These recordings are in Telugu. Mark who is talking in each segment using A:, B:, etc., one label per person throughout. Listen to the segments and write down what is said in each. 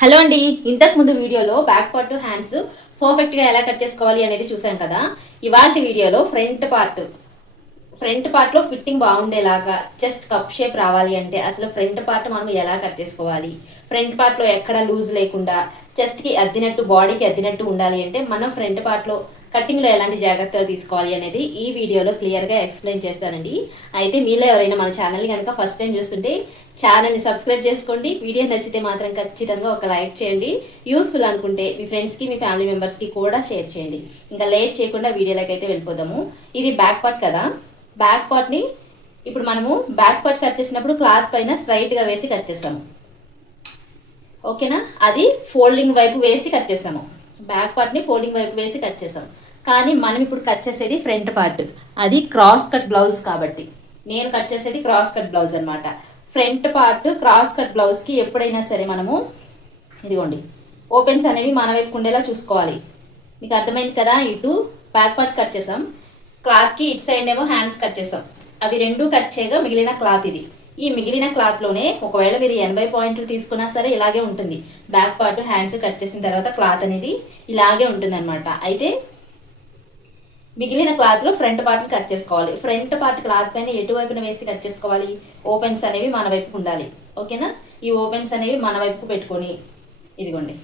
A: హలో అండి. ఇంతకు ముందు వీడియోలో బ్యాక్ పార్ట్ హ్యాండ్స్ పర్ఫెక్ట్గా ఎలా కట్ చేసుకోవాలి అనేది చూసాం కదా. ఇవాళ వీడియోలో ఫ్రంట్ పార్ట్. ఫ్రంట్ పార్ట్లో ఫిట్టింగ్ బాగుండేలాగా జస్ట్ కప్ షేప్ రావాలి అంటే అసలు ఫ్రంట్ పార్ట్ మనం ఎలా కట్ చేసుకోవాలి? ఫ్రంట్ పార్ట్లో ఎక్కడ లూజ్ లేకుండా చెస్ట్కి అద్దినట్టు బాడీకి అద్దినట్టు ఉండాలి అంటే మనం ఫ్రంట్ పార్ట్లో కటింగ్లో ఎలాంటి జాగ్రత్తలు తీసుకోవాలి అనేది ఈ వీడియోలో క్లియర్గా ఎక్స్ప్లెయిన్ చేస్తానండి. అయితే మీలో ఎవరైనా మన ఛానల్ని కనుక ఫస్ట్ టైం చూస్తుంటే ఛానల్ని సబ్స్క్రైబ్ చేసుకోండి. వీడియో నచ్చితే మాత్రం ఖచ్చితంగా ఒక లైక్ చేయండి. యూస్ఫుల్ అనుకుంటే మీ ఫ్రెండ్స్కి మీ ఫ్యామిలీ మెంబర్స్కి కూడా షేర్ చేయండి. ఇంకా లేట్ చేయకుండా వీడియోలోకి అయితే వెళ్ళిపోదాము. ఇది బ్యాక్ పార్ట్ కదా? బ్యాక్ పార్ట్ని ఇప్పుడు మనము బ్యాక్ పార్ట్ కట్ చేసినప్పుడు క్లాత్ పైన స్ట్రైట్గా వేసి కట్ చేస్తాము. ఓకేనా? అది ఫోల్డింగ్ వైపు వేసి కట్ చేసాము బ్యాక్ పార్ట్ని ఫోల్డింగ్ వైపు వేసి కట్ చేసాం కానీ మనం ఇప్పుడు కట్ చేసేది ఫ్రంట్ పార్ట్ అది క్రాస్ కట్ బ్లౌజ్ కాబట్టి. నేను కట్ చేసేది క్రాస్ కట్ బ్లౌజ్ అనమాట ఫ్రంట్ పార్ట్ క్రాస్ కట్ బ్లౌజ్కి ఎప్పుడైనా సరే మనము ఇదిగోండి ఓపెన్స్ అనేవి మన వైపు ఉండేలా చూసుకోవాలి. మీకు అర్థమైంది కదా? ఇటు బ్యాక్ పార్ట్ కట్ చేసాం. క్లాత్కి ఇటు సైడ్ ఏమో హ్యాండ్స్ కట్ చేసాం. అవి రెండు కట్ చేయగా మిగిలిన క్లాత్ ఇది. ఈ మిగిలిన క్లాత్లోనే ఒకవేళ మీరు ఎనభై పాయింట్లు తీసుకున్నా సరే ఇలాగే ఉంటుంది. బ్యాక్ పార్ట్ హ్యాండ్స్ కట్ చేసిన తర్వాత క్లాత్ అనేది ఇలాగే ఉంటుంది అయితే మిగిలిన క్లాత్లో ఫ్రంట్ పార్ట్ని కట్ చేసుకోవాలి. ఫ్రంట్ పార్ట్ క్లాత్ పైన ఎటువైపున వేసి కట్ చేసుకోవాలి? ఓపెన్స్ అనేవి మన వైపుకు ఉండాలి. ఓకేనా? ఈ ఓపెన్స్ అనేవి మన వైపుకు పెట్టుకొని ఇదిగోండి.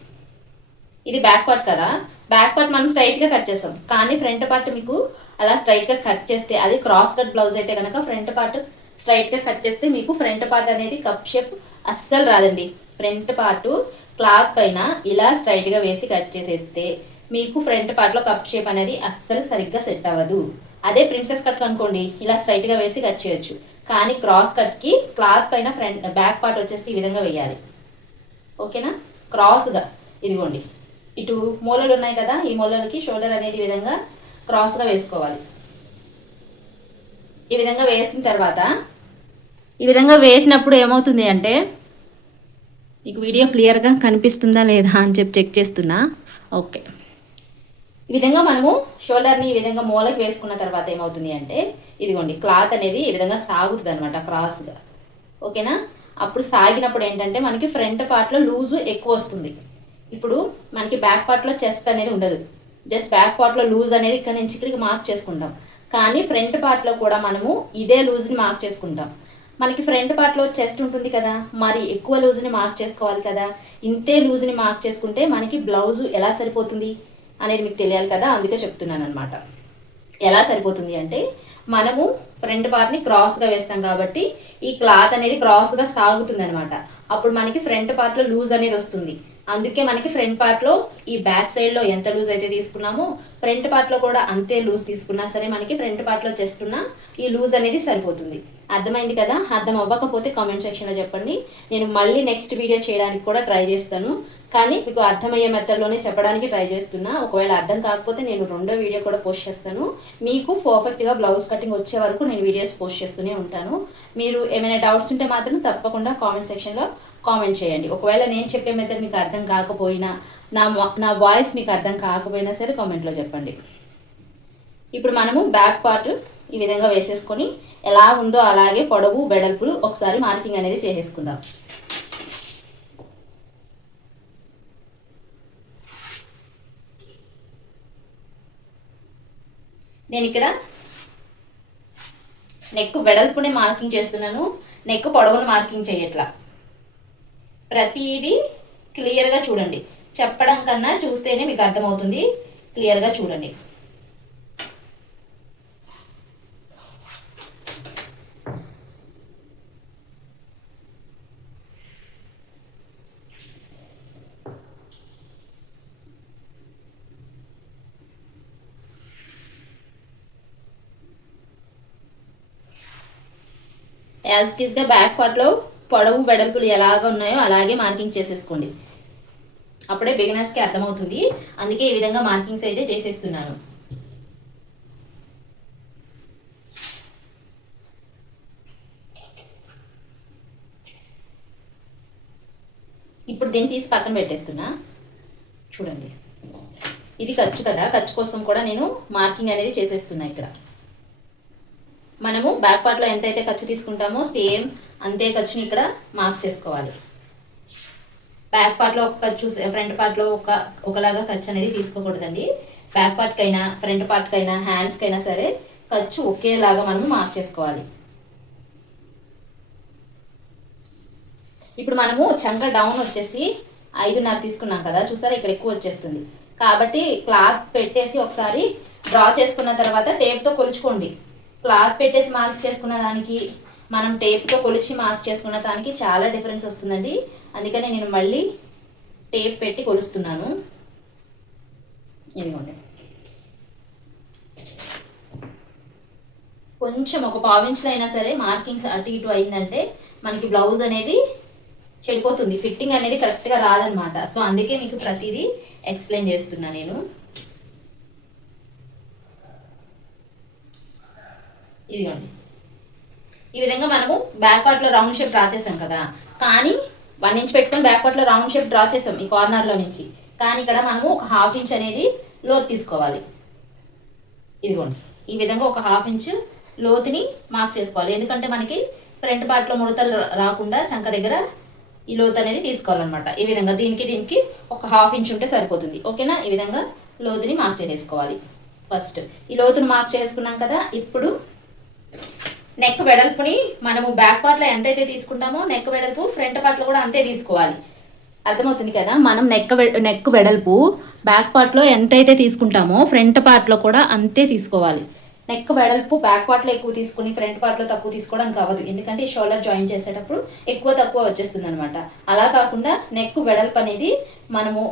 A: ఇది బ్యాక్ పార్ట్ కదా? బ్యాక్ పార్ట్ మనం స్ట్రైట్గా కట్ చేస్తాం. కానీ ఫ్రంట్ పార్ట్ మీకు అలా స్ట్రైట్గా కట్ చేస్తే అది క్రాస్ కట్ బ్లౌజ్ అయితే కనుక ఫ్రంట్ పార్ట్ స్ట్రైట్గా కట్ చేస్తే మీకు ఫ్రంట్ పార్ట్ అనేది కప్ షేప్ అస్సలు రాదండి. ఫ్రంట్ పార్ట్ క్లాత్ పైన ఇలా స్ట్రైట్గా వేసి కట్ చేసేస్తే మీకు ఫ్రంట్ పార్ట్లో కప్ షేప్ అనేది అస్సలు సరిగ్గా సెట్ అవ్వదు. అదే ప్రిన్సెస్ కట్ అనుకోండి ఇలా స్ట్రైట్గా వేసి కట్ చేయొచ్చు. కానీ క్రాస్ కట్కి క్లాత్ పైన ఫ్రంట్ బ్యాక్ పార్ట్ వచ్చేసి ఈ విధంగా వేయాలి. ఓకేనా? క్రాస్గా ఇదిగోండి. ఇటు మూలలు ఉన్నాయి కదా ఈ మూలలకి షోల్డర్ అనేది ఈ విధంగా క్రాస్గా వేసుకోవాలి. ఈ విధంగా వేసిన తర్వాత ఈ విధంగా వేసినప్పుడు ఏమవుతుంది అంటే మీకు వీడియో క్లియర్గా కనిపిస్తుందా లేదా అని చెప్పి చెక్ చేస్తున్నా. ఓకే. ఈ విధంగా మనము షోల్డర్ని ఈ విధంగా మూలకి వేసుకున్న తర్వాత ఏమవుతుంది అంటే ఇదిగోండి క్లాత్ అనేది ఈ విధంగా సాగుతుంది అనమాట క్రాస్గా ఓకేనా? అప్పుడు సాగినప్పుడు ఏంటంటే మనకి ఫ్రంట్ పార్ట్లో లూజు ఎక్కువ వస్తుంది. ఇప్పుడు మనకి బ్యాక్ పార్ట్లో చెస్ట్ అనేది ఉండదు. జస్ట్ బ్యాక్ పార్ట్లో లూజ్ అనేది ఇక్కడ నుంచి ఇక్కడికి మార్క్ చేసుకుంటాం. కానీ ఫ్రంట్ పార్ట్లో కూడా మనము ఇదే లూజ్ని మార్క్ చేసుకుంటాం. మనకి ఫ్రంట్ పార్ట్లో చెస్ట్ ఉంటుంది కదా మరి ఎక్కువ లూజ్ని మార్క్ చేసుకోవాలి కదా. ఇంతే లూజ్ని మార్క్ చేసుకుంటే మనకి బ్లౌజు ఎలా సరిపోతుంది? అనేది మీకు తెలియాలి కదా అందుకే చెప్తున్నాను అనమాట ఎలా సరిపోతుంది అంటే మనము ఫ్రంట్ పార్ట్ని క్రాస్గా వేస్తాం కాబట్టి ఈ క్లాత్ అనేది క్రాస్గా సాగుతుంది అనమాట అప్పుడు మనకి ఫ్రంట్ పార్ట్లో లూజ్ అనేది వస్తుంది. అందుకే మనకి ఫ్రంట్ పార్ట్లో ఈ బ్యాక్ సైడ్లో ఎంత లూజ్ అయితే తీసుకున్నామో ఫ్రంట్ పార్ట్లో కూడా అంతే లూజ్ తీసుకున్నా సరే మనకి ఫ్రంట్ పార్ట్లో చెస్ట్ ఉన్న ఈ లూజ్ అనేది సరిపోతుంది. అర్థమైంది కదా? అర్థం అవ్వకపోతే కామెంట్ సెక్షన్లో చెప్పండి. నేను మళ్ళీ నెక్స్ట్ వీడియో చేయడానికి కూడా ట్రై చేస్తాను. కానీ మీకు అర్థమయ్యే మెథడ్లోనే చెప్పడానికి ట్రై చేస్తున్నా. ఒకవేళ అర్థం కాకపోతే నేను రెండో వీడియో కూడా పోస్ట్ చేస్తాను. మీకు పర్ఫెక్ట్గా బ్లౌజ్ కటింగ్ వచ్చే వరకు నేను వీడియోస్ పోస్ట్ చేస్తూనే ఉంటాను. మీరు ఏమైనా డౌట్స్ ఉంటే మాత్రం తప్పకుండా కామెంట్ సెక్షన్లో కామెంట్ చేయండి. ఒకవేళ నేను చెప్పే మెథడ్ మీకు అర్థం కాకపోయినా నా నా వాయిస్ మీకు అర్థం కాకపోయినా సరే కామెంట్లో చెప్పండి. ఇప్పుడు మనము బ్యాక్ పార్ట్ ఈ విధంగా వేసేసుకొని ఎలా ఉందో అలాగే పొడవు వెడల్పులు ఒకసారి మార్కింగ్ అనేది చేసేసుకుందాం. నేను ఇక్కడ నెక్ వెడల్పునే మార్కింగ్ చేస్తున్నాను. నెక్ పొడవును మార్కింగ్ చేయట్లా. ప్రతిదీ క్లియర్గా చూడండి. చెప్పడం కన్నా చూస్తేనే మీకు అర్థమవుతుంది. క్లియర్గా చూడండి. యాజ్ ఇట్ ఈస్గా బ్యాక్ పార్ట్లో పొడవు వెడల్పులు ఎలాగ ఉన్నాయో అలాగే మార్కింగ్ చేసేసుకోండి. అప్పుడే బిగినర్స్కి అర్థమవుతుంది. అందుకే ఈ విధంగా మార్కింగ్స్ అయితే చేసేస్తున్నాను. ఇప్పుడు దీన్ని తీసి పక్కన పెట్టేస్తున్నా. చూడండి. ఇది ఖర్చు కదా. ఖర్చు కోసం కూడా నేను మార్కింగ్ అనేది చేసేస్తున్నా ఇక్కడ. మనము బ్యాక్ పార్ట్లో ఎంతైతే ఖర్చు తీసుకుంటామో సేమ్ అంతే ఖర్చుని ఇక్కడ మార్క్ చేసుకోవాలి. బ్యాక్ పార్ట్లో ఒక ఖర్చు ఫ్రంట్ పార్ట్లో ఒక ఒకలాగా ఖర్చు అనేది తీసుకోకూడదండి. బ్యాక్ పార్ట్కైనా ఫ్రంట్ పార్ట్కైనా హ్యాండ్స్కైనా సరే ఖర్చు ఒకేలాగా మనము మార్క్ చేసుకోవాలి. ఇప్పుడు మనము చంక డౌన్ వచ్చేసి ఐదున్నర తీసుకున్నాం కదా చూసారా ఇక్కడ ఎక్కువ వచ్చేస్తుంది. కాబట్టి క్లాత్ పెట్టేసి ఒకసారి డ్రా చేసుకున్న తర్వాత టేప్తో కొలుచుకోండి. క్లాత్ పెట్టేసి మార్క్ చేసుకున్న దానికి మనం టేప్తో కొలిచి మార్క్ చేసుకున్న దానికి చాలా డిఫరెన్స్ వస్తుందండి. అందుకని నేను మళ్ళీ టేప్ పెట్టి కొలుస్తున్నాను. ఇదిగోండి. కొంచెం ఒక పావించులో అయినా సరే మార్కింగ్ అటు ఇటు అయిందంటే మనకి బ్లౌజ్ అనేది చెడిపోతుంది. ఫిట్టింగ్ అనేది కరెక్ట్గా రాదనమాట. సో అందుకే మీకు ప్రతిదీ ఎక్స్ప్లెయిన్ చేస్తున్నా నేను. ఇదిగోండి. ఈ విధంగా మనము బ్యాక్ పార్ట్లో రౌండ్ షేప్ డ్రా చేసాం కదా. కానీ వన్ ఇంచ్ పెట్టుకొని బ్యాక్ పార్ట్లో రౌండ్ షేప్ డ్రా చేసాం ఈ కార్నర్లో నుంచి. కానీ ఇక్కడ మనము ఒక హాఫ్ ఇంచ్ అనేది లోతు తీసుకోవాలి. ఇదిగోండి. ఈ విధంగా ఒక హాఫ్ ఇంచ్ లోతుని మార్క్ చేసుకోవాలి. ఎందుకంటే మనకి ఫ్రంట్ పార్ట్లో ముడతలు రాకుండా చంక దగ్గర ఈ లోతు అనేది తీసుకోవాలన్నమాట. ఈ విధంగా దీనికి దీనికి ఒక హాఫ్ ఇంచ్ ఉంటే సరిపోతుంది. ఓకేనా ఈ విధంగా లోతుని మార్క్ చేసేసుకోవాలి. ఫస్ట్ ఈ లోతుని మార్క్ చేసుకున్నాం కదా. ఇప్పుడు నెక్ వెడల్పుని మనము బ్యాక్ పార్ట్లో ఎంతైతే తీసుకుంటామో నెక్ వెడల్పు ఫ్రంట్ పార్ట్లో కూడా అంతే తీసుకోవాలి. అర్థమవుతుంది కదా? మనం నెక్ నెక్ వెడల్పు బ్యాక్ పార్ట్లో ఎంతైతే తీసుకుంటామో ఫ్రంట్ పార్ట్లో కూడా అంతే తీసుకోవాలి. నెక్ వెడల్పు బ్యాక్ పార్ట్లో ఎక్కువ తీసుకుని ఫ్రంట్ పార్ట్లో తక్కువ తీసుకోవడానికి అవ్వదు ఎందుకంటే ఈ షోల్డర్ జాయిన్ చేసేటప్పుడు ఎక్కువ తక్కువ వచ్చేస్తుంది అనమాట అలా కాకుండా నెక్ వెడల్పు అనేది మనము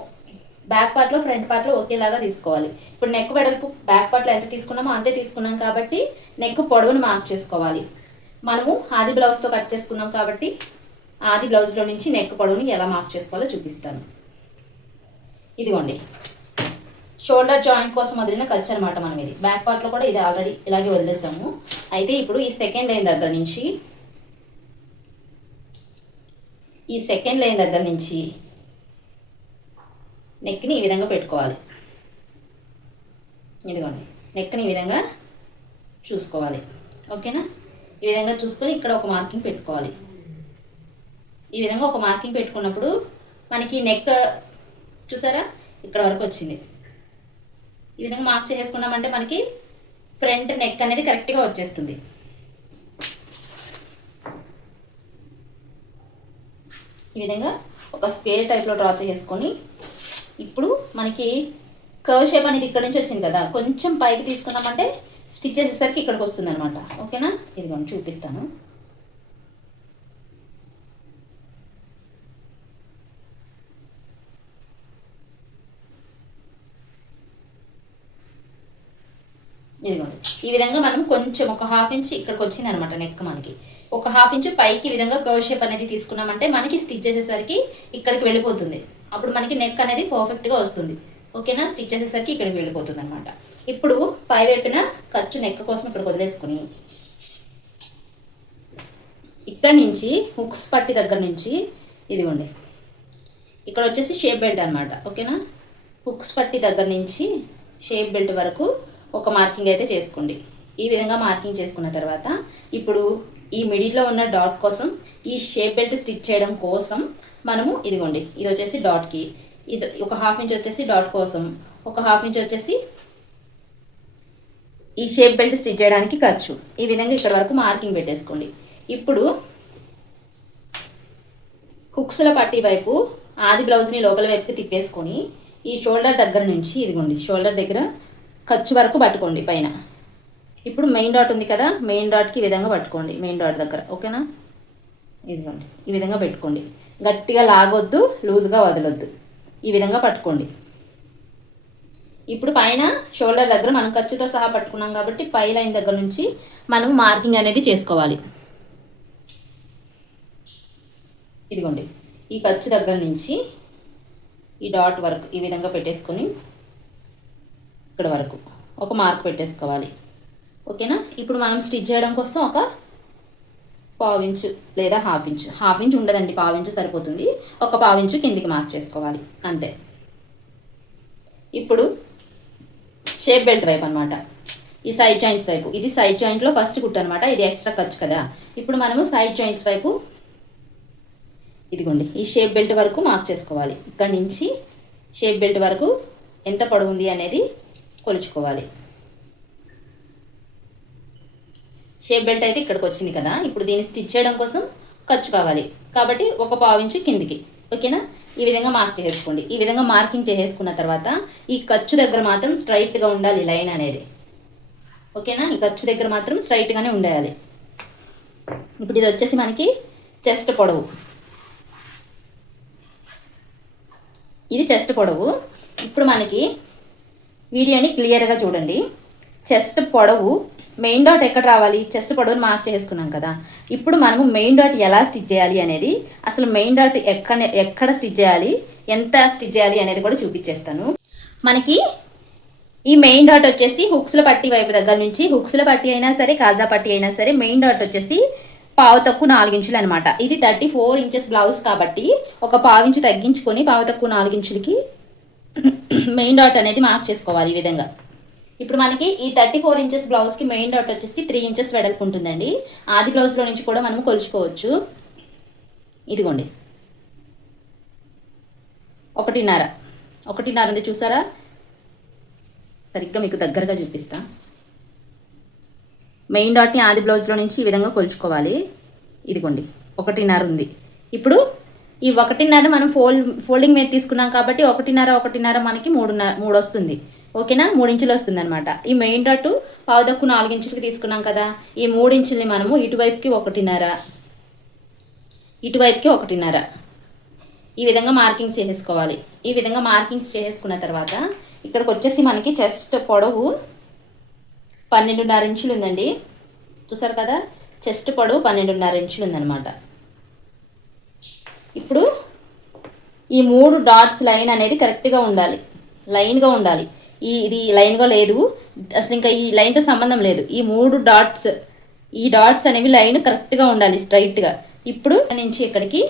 A: బ్యాక్ పార్ట్లో ఫ్రంట్ పార్ట్లో ఒకేలాగా తీసుకోవాలి. ఇప్పుడు నెక్ వెడల్పు బ్యాక్ పార్ట్లో ఎంత తీసుకున్నామో అంతే తీసుకున్నాం కాబట్టి నెక్ పొడవును మార్క్ చేసుకోవాలి. మనము ఆది బ్లౌజ్తో కట్ చేసుకున్నాం కాబట్టి ఆది బ్లౌజ్లో నుంచి నెక్ పొడవుని ఎలా మార్క్ చేసుకోవాలో చూపిస్తాను. ఇదిగోండి. షోల్డర్ జాయింట్ కోసం వదిలిన ఖర్చు అనమాట మనం ఇది. బ్యాక్ పార్ట్లో కూడా ఇది ఆల్రెడీ ఇలాగే వదిలేసాము. అయితే ఇప్పుడు ఈ సెకండ్ లైన్ దగ్గర నుంచి ఈ సెకండ్ లైన్ దగ్గర నుంచి నెక్ని ఈ విధంగా పెట్టుకోవాలి. ఇదిగోండి. నెక్ని ఈ విధంగా చూసుకోవాలి. ఓకేనా? ఈ విధంగా చూసుకొని ఇక్కడ ఒక మార్కింగ్ పెట్టుకోవాలి. ఈ విధంగా ఒక మార్కింగ్ పెట్టుకున్నప్పుడు మనకి నెక్ చూసారా? ఇక్కడ వరకు వచ్చింది. ఈ విధంగా మార్క్ చేసేసుకున్నామంటే మనకి ఫ్రంట్ నెక్ అనేది కరెక్ట్గా వచ్చేస్తుంది. ఈ విధంగా ఒక స్క్వేర్ టైప్లో డ్రా చేసుకొని ఇప్పుడు మనకి కర్వ్ షేప్ అనేది ఇక్కడ నుంచి వచ్చింది కదా కొంచెం పైకి తీసుకున్నామంటే స్టిచ్ చేసేసరికి ఇక్కడికి వస్తుంది అనమాట ఓకేనా? ఇదిగోండి చూపిస్తాను. ఇదిగోండి ఈ విధంగా మనం కొంచెం ఒక హాఫ్ ఇంచ్ ఇక్కడికి వచ్చింది అనమాట నెక్ మనకి. ఒక హాఫ్ ఇంచ్ పైకి విధంగా కర్వ్ షేప్ అనేది తీసుకున్నామంటే మనకి స్టిచ్ చేసేసరికి ఇక్కడికి వెళ్ళిపోతుంది. అప్పుడు మనకి నెక్ అనేది పర్ఫెక్ట్గా వస్తుంది. ఓకేనా? స్టిచ్ చేసేసరికి ఇక్కడికి వెళ్ళిపోతుంది అనమాట ఇప్పుడు పై వైపున ఖర్చు నెక్ కోసం ఇక్కడ వదిలేసుకుని ఇక్కడ నుంచి హుక్స్ పట్టి దగ్గర నుంచి ఇదిగోండి. ఇక్కడ వచ్చేసి షేప్ బెల్ట్ అనమాట ఓకేనా? హుక్స్ పట్టి దగ్గర నుంచి షేప్ బెల్ట్ వరకు ఒక మార్కింగ్ అయితే చేసుకోండి. ఈ విధంగా మార్కింగ్ చేసుకున్న తర్వాత ఇప్పుడు ఈ మిడిల్లో ఉన్న డాట్ కోసం ఈ షేప్ బెల్ట్ స్టిచ్ చేయడం కోసం మనము ఇదిగోండి ఇది వచ్చేసి డాట్కి ఇది ఒక హాఫ్ ఇంచ్ వచ్చేసి డాట్ కోసం ఒక హాఫ్ ఇంచ్ వచ్చేసి ఈ షేప్ బెల్ట్ స్టిచ్ చేయడానికి ఖర్చు. ఈ విధంగా ఇక్కడ వరకు మార్కింగ్ పెట్టేసుకోండి. ఇప్పుడు హుక్స్ల పట్టి వైపు ఆది బ్లౌజ్ని లోపల వైపుకి తిప్పేసుకొని ఈ షోల్డర్ దగ్గర నుంచి ఇదిగోండి షోల్డర్ దగ్గర ఖర్చు వరకు పట్టుకోండి పైన. ఇప్పుడు మెయిన్ డాట్ ఉంది కదా మెయిన్ డాట్కి ఈ విధంగా పట్టుకోండి మెయిన్ డాట్ దగ్గర ఓకేనా? ఇదిగోండి ఈ విధంగా పెట్టుకోండి. గట్టిగా లాగొద్దు లూజ్గా వదలొద్దు. ఈ విధంగా పట్టుకోండి. ఇప్పుడు పైన షోల్డర్ దగ్గర మనం ఖర్చుతో సహా పట్టుకున్నాం కాబట్టి పై లైన్ దగ్గర నుంచి మనం మార్కింగ్ అనేది చేసుకోవాలి. ఇదిగోండి ఈ ఖర్చు దగ్గర నుంచి ఈ డాట్ వరకు ఈ విధంగా పెట్టేసుకొని ఇక్కడ వరకు ఒక మార్క్ పెట్టేసుకోవాలి. ఓకేనా? ఇప్పుడు మనం స్టిచ్ చేయడం కోసం ఒక పావు ఇంచు లేదా హాఫ్ ఇంచు. హాఫ్ ఇంచ్ ఉండదండి పావు ఇంచు సరిపోతుంది. ఒక పావు ఇంచు కిందికి మార్క్ చేసుకోవాలి. అంతే. ఇప్పుడు షేప్ బెల్ట్ వైపు అనమాట ఈ సైడ్ జాయింట్స్ వైపు. ఇది సైడ్ జాయింట్లో ఫస్ట్ కుట్టు అనమాట ఇది ఎక్స్ట్రా ఖర్చు కదా. ఇప్పుడు మనము సైడ్ జాయింట్స్ వైపు ఇదిగోండి ఈ షేప్ బెల్ట్ వరకు మార్క్ చేసుకోవాలి. ఇక్కడి నుంచి షేప్ బెల్ట్ వరకు ఎంత పొడవు ఉంది అనేది కొలుచుకోవాలి. షేప్ బెల్ట్ అయితే ఇక్కడికి వచ్చింది కదా. ఇప్పుడు దీన్ని స్టిచ్ చేయడం కోసం ఖర్చు కావాలి. కాబట్టి ఒక పావించు కిందికి. ఓకేనా? ఈ విధంగా మార్క్ చేసుకోండి ఈ విధంగా మార్కింగ్ చేసేసుకున్న తర్వాత ఈ ఖర్చు దగ్గర మాత్రం స్ట్రైట్గా ఉండాలి లైన్ అనేది. ఓకేనా? ఈ ఖర్చు దగ్గర మాత్రం స్ట్రైట్గానే ఉండాలి. ఇప్పుడు ఇది వచ్చేసి మనకి చెస్ట్ పొడవు. ఇది చెస్ట్ పొడవు. ఇప్పుడు మనకి వీడియోని క్లియర్గా చూడండి. చెస్ట్ పొడవు మెయిన్ డాట్ ఎక్కడ రావాలి? చెస్ట్ పొడవుని మార్క్ చేసుకున్నాం కదా. ఇప్పుడు మనము మెయిన్ డాట్ ఎలా స్టిచ్ చేయాలి అనేది అసలు మెయిన్ డాట్ ఎక్కడ ఎక్కడ స్టిచ్ చేయాలి ఎంత స్టిచ్ చేయాలి అనేది కూడా చూపించేస్తాను. మనకి ఈ మెయిన్ డాట్ వచ్చేసి హుక్స్ల పట్టి వైపు దగ్గర నుంచి హుక్స్ల పట్టి అయినా సరే కాజా పట్టి అయినా సరే మెయిన్ డాట్ వచ్చేసి పావు తక్కువ నాలుగు ఇంచులు అనమాట ఇది థర్టీ ఫోర్ ఇంచెస్ బ్లౌజ్ కాబట్టి ఒక పావు ఇంచు తగ్గించుకొని పావు తక్కువ నాలుగు ఇంచులకి మెయిన్ డాట్ అనేది మార్క్ చేసుకోవాలి ఈ విధంగా. ఇప్పుడు మనకి ఈ థర్టీ ఫోర్ ఇంచెస్ బ్లౌజ్కి మెయిన్ డాట్ వచ్చేసి త్రీ ఇంచెస్ వెడల్పు ఉంటుందండి. ఆది బ్లౌజ్లో నుంచి కూడా మనం కొలుచుకోవచ్చు. ఇదిగోండి. ఒకటిన్నర. ఒకటిన్నర ఉంది చూసారా? సరిగ్గా మీకు దగ్గరగా చూపిస్తా. మెయిన్ డాట్ని ఆది బ్లౌజ్లో నుంచి ఈ విధంగా కొలుచుకోవాలి. ఇదిగోండి. ఒకటిన్నర ఉంది. ఇప్పుడు ఈ ఒకటిన్నర మనం ఫోల్డ్ ఫోల్డింగ్ మీద తీసుకున్నాం కాబట్టి ఒకటిన్నర ఒకటిన్నర మనకి మూడున్నర మూడు వస్తుంది ఓకేనా? మూడించులు వస్తుంది అనమాట ఈ మెయిన్ డాట్ పావుదక్కు నాలుగించులకి తీసుకున్నాం కదా. ఈ మూడు ఇంచుల్ని మనము ఇటువైపుకి ఒకటిన్నర. ఇటువైపుకి ఒకటిన్నర. ఈ విధంగా మార్కింగ్స్ చేసేసుకోవాలి. ఈ విధంగా మార్కింగ్స్ చేసుకున్న తర్వాత ఇక్కడికి వచ్చేసి మనకి చెస్ట్ పొడవు పన్నెండున్నర ఇంచులు ఉందండి చూసారు కదా? చెస్ట్ పొడవు పన్నెండున్నర ఇంచులు ఉందన్నమాట ఇప్పుడు ఈ మూడు డాట్స్ లైన్ అనేది కరెక్ట్గా ఉండాలి. లైన్గా ఉండాలి. ఈ ఇది లైన్గా లేదు. అసలు ఇంకా ఈ లైన్తో సంబంధం లేదు. ఈ మూడు డాట్స్ ఈ డాట్స్ అనేవి లైన్ కరెక్ట్గా ఉండాలి స్ట్రైట్గా ఇప్పుడు ఇక్కడి నుంచి ఇక్కడికి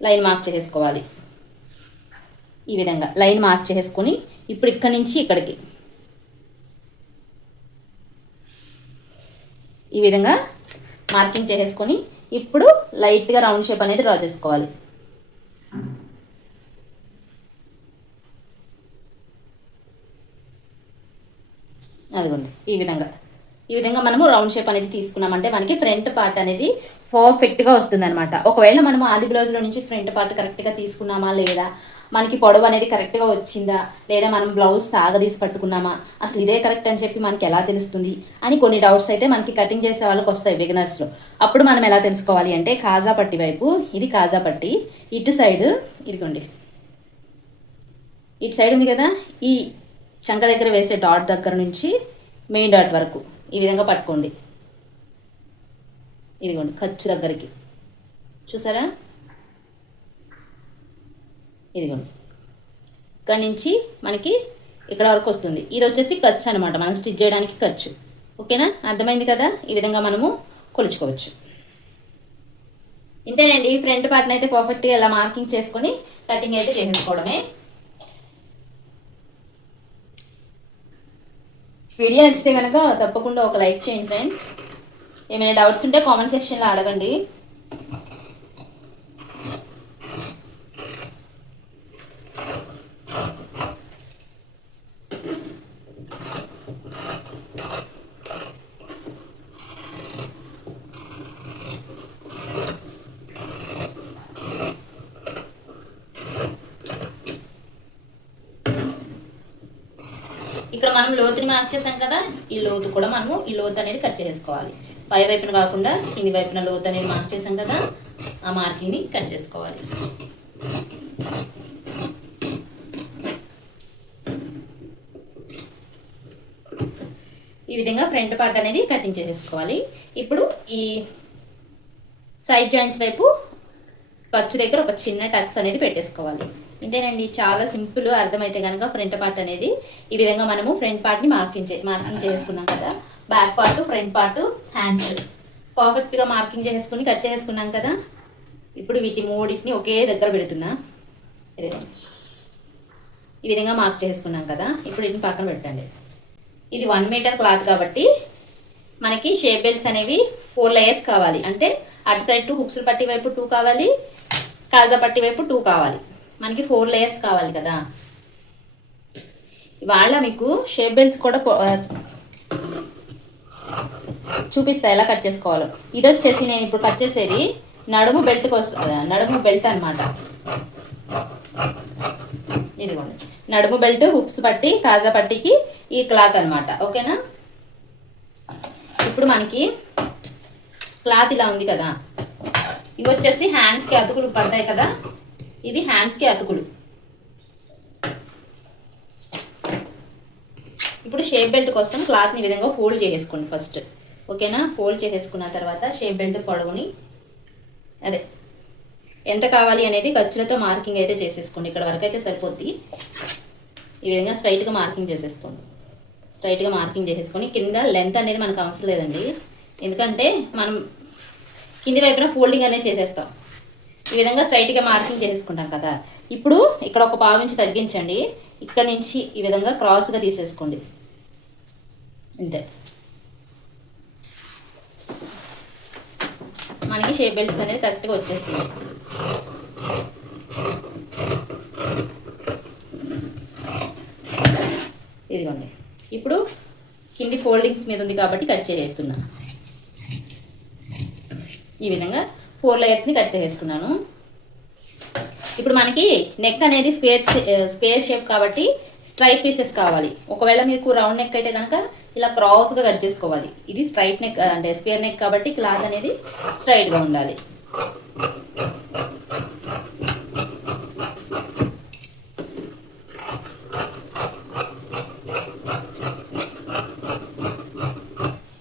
A: లైన్ మార్క్ చేసుకోవాలి ఈ విధంగా లైన్ మార్క్ చేసుకొని ఇప్పుడు ఇక్కడి నుంచి ఇక్కడికి ఈ విధంగా మార్కింగ్ చేసేసుకొని ఇప్పుడు లైట్గా రౌండ్ షేప్ అనేది డ్రా చేసుకోవాలి. అదిగోండి. ఈ విధంగా. ఈ విధంగా మనము రౌండ్ షేప్ అనేది తీసుకున్నామంటే మనకి ఫ్రంట్ పార్ట్ అనేది పర్ఫెక్ట్గా వస్తుంది అనమాట ఒకవేళ మనము ఆది బ్లౌజ్లో నుంచి ఫ్రంట్ పార్ట్ కరెక్ట్గా తీసుకున్నామా లేదా? మనకి పొడవు అనేది కరెక్ట్గా వచ్చిందా? లేదా మనం బ్లౌజ్ సాగదీసి పట్టుకున్నామా? అసలు ఇదే కరెక్ట్ అని చెప్పి మనకి ఎలా తెలుస్తుంది? అని కొన్ని డౌట్స్ అయితే మనకి కటింగ్ చేసే వాళ్ళకి వస్తాయి బిగినర్స్లో అప్పుడు మనం ఎలా తెలుసుకోవాలి అంటే కాజా పట్టి వైపు ఇది కాజా పట్టి ఇటు సైడ్ ఇదిగోండి. ఇటు సైడ్ ఉంది కదా? ఈ చంక దగ్గర వేసే డాట్ దగ్గర నుంచి మెయిన్ డాట్ వరకు. ఈ విధంగా పట్టుకోండి. ఇదిగోండి ఖర్చు దగ్గరికి. చూసారా? ఇదిగోండి. ఇక్కడ నుంచి మనకి ఇక్కడ వరకు వస్తుంది. ఇది వచ్చేసి ఖర్చు అనమాట మనం స్టిచ్ చేయడానికి ఖర్చు. ఓకేనా? అర్థమైంది కదా? ఈ విధంగా మనము కొలుచుకోవచ్చు. ఇంతేనండి. ఫ్రంట్ పార్ట్ని అయితే పర్ఫెక్ట్గా ఇలా మార్కింగ్ చేసుకొని కటింగ్ అయితే చేసేసుకోవడమే. వీడియో నచ్చితే కనుక తప్పకుండా ఒక లైక్ చేయండి ఫ్రెండ్స్. ఏమైనా డౌట్స్ ఉంటే కామెంట్ సెక్షన్లో అడగండి ఇక్కడ మనం లోతుని మార్క్ చేసాం కదా ఈ లోతు కూడా మనము ఈ లోతు అనేది కట్ చేసుకోవాలి. పై వైపున కాకుండా కింది వైపున లోతు అనేది మార్క్ చేసాం కదా ఆ మార్కింగ్ని కట్ చేసుకోవాలి. ఈ విధంగా ఫ్రంట్ పార్ట్ అనేది కటింగ్ చేసేసుకోవాలి. ఇప్పుడు ఈ సైడ్ జాయింట్స్ వైపు ఖర్చు దగ్గర ఒక చిన్న టక్స్ అనేది పెట్టేసుకోవాలి. ఇంతేనండి చాలా సింపుల్ అర్థమైతే కనుక ఫ్రంట్ పార్ట్ అనేది. ఈ విధంగా మనము ఫ్రంట్ పార్ట్ని మార్కింగ్ చే మార్కింగ్ చేసుకున్నాం కదా. Back part front part hands. పర్ఫెక్ట్గా మార్కింగ్ చేసుకుని కట్ చేసుకున్నాం కదా. ఇప్పుడు వీటి మూడింటిని ఒకే దగ్గర పెడుతున్నా. ఈ విధంగా మార్క్ చేసుకున్నాం కదా. ఇప్పుడు వీటిని పక్కన పెట్టండి. ఇది వన్ మీటర్ క్లాత్ కాబట్టి మనకి షేప్ బెల్ట్స్ అనేవి ఫోర్ లేయర్స్ కావాలి. అంటే అటు సైడ్ టూ హుక్స్ పట్టి వైపు టూ కావాలి కాజా పట్టి వైపు టూ కావాలి. మనకి ఫోర్ లేయర్స్ కావాలి కదా. వాళ్ళ మీకు షేప్ బెల్ట్స్ కూడా చూపిస్తా ఎలా కట్ చేసుకోవాలో. ఇది వచ్చేసి నేను ఇప్పుడు కట్ చేసేది నడుము బెల్ట్ కోసం నడుము బెల్ట్ అనమాట ఇదిగోండి. నడుము బెల్ట్ హుక్స్ పట్టి కాజా పట్టికి ఈ క్లాత్ అన్నమాట. ఓకేనా? ఇప్పుడు మనకి క్లాత్ ఇలా ఉంది కదా. ఇవి వచ్చేసి హ్యాండ్స్కి అతుకులు పడతాయి కదా. ఇవి హ్యాండ్స్కి అతుకులు ఇప్పుడు షేప్ బెల్ట్ కోసం క్లాత్ని ఈ విధంగా ఫోల్డ్ చేసేసుకోండి ఫస్ట్ ఓకేనా? ఫోల్డ్ చేసేసుకున్న తర్వాత షేప్ బెల్ట్ పొడవుని అదే. ఎంత కావాలి అనేది ఖర్చులతో మార్కింగ్ అయితే చేసేసుకోండి. ఇక్కడ వరకు అయితే సరిపోద్ది. ఈ విధంగా స్ట్రైట్గా మార్కింగ్ చేసేసుకోండి. స్ట్రైట్గా మార్కింగ్ చేసేసుకొని కింద లెంత్ అనేది మనకు అవసరం లేదండి. ఎందుకంటే మనం కింది వైపున ఫోల్డింగ్ అనేది చేసేస్తాం. ఈ విధంగా స్ట్రైట్గా మార్కింగ్ చేసుకుంటాం కదా. ఇప్పుడు ఇక్కడ ఒక పావు ఇంచు తగ్గించండి. ఇక్కడ నుంచి ఈ విధంగా క్రాస్గా తీసేసుకోండి. అంతే మనకి షేప్ బెల్ట్స్ అనేది కరెక్ట్గా వచ్చేస్తుంది ఇదిగోండి. ఇప్పుడు కింది ఫోల్డింగ్స్ మీద ఉంది కాబట్టి కట్ చేసేస్తున్నా ఈ విధంగా ఫోర్ లేయర్స్ని కట్ చేసుకున్నాను ఇప్పుడు మనకి నెక్ అనేది స్క్వేర్ స్క్వేర్ షేప్ కాబట్టి స్ట్రైట్ పీసెస్ కావాలి. ఒకవేళ మీకు రౌండ్ నెక్ అయితే కనుక ఇలా క్రాస్గా కట్ చేసుకోవాలి. ఇది స్ట్రైట్ నెక్ అంటే స్క్వేర్ నెక్ కాబట్టి క్లాత్ అనేది స్ట్రైట్గా ఉండాలి.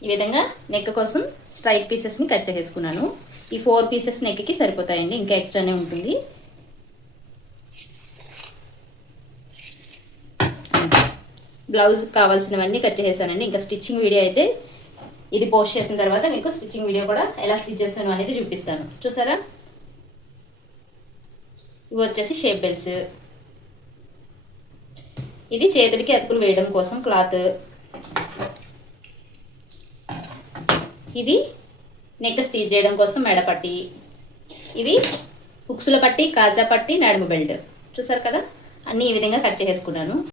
A: ఈ విధంగా నెక్ కోసం స్ట్రైట్ పీసెస్ని కట్ చేసుకున్నాను ఈ ఫోర్ పీసెస్ నెక్కి సరిపోతాయండి ఇంకా ఎక్స్ట్రానే ఉంటుంది. బ్లౌజ్ కావాల్సినవన్నీ కట్ చేసేసానండి ఇంకా స్టిచ్చింగ్ వీడియో అయితే ఇది పోస్ట్ చేసిన తర్వాత మీకు స్టిచ్చింగ్ వీడియో కూడా ఎలా స్టిచ్ చేస్తాను అనేది చూపిస్తాను. చూసారా? ఇవి వచ్చేసి షేప్ బెల్ట్స్. ఇది చేతులకి అతుకులు వేయడం కోసం క్లాత్. ఇవి నెక్ స్టిచ్ చేయడం కోసం మెడపట్టి ఇవి హుక్స్ల పట్టి కాజా పట్టి నడుము బెల్ట్. చూసారు కదా? అన్నీ ఈ విధంగా కట్ చేసుకున్నాను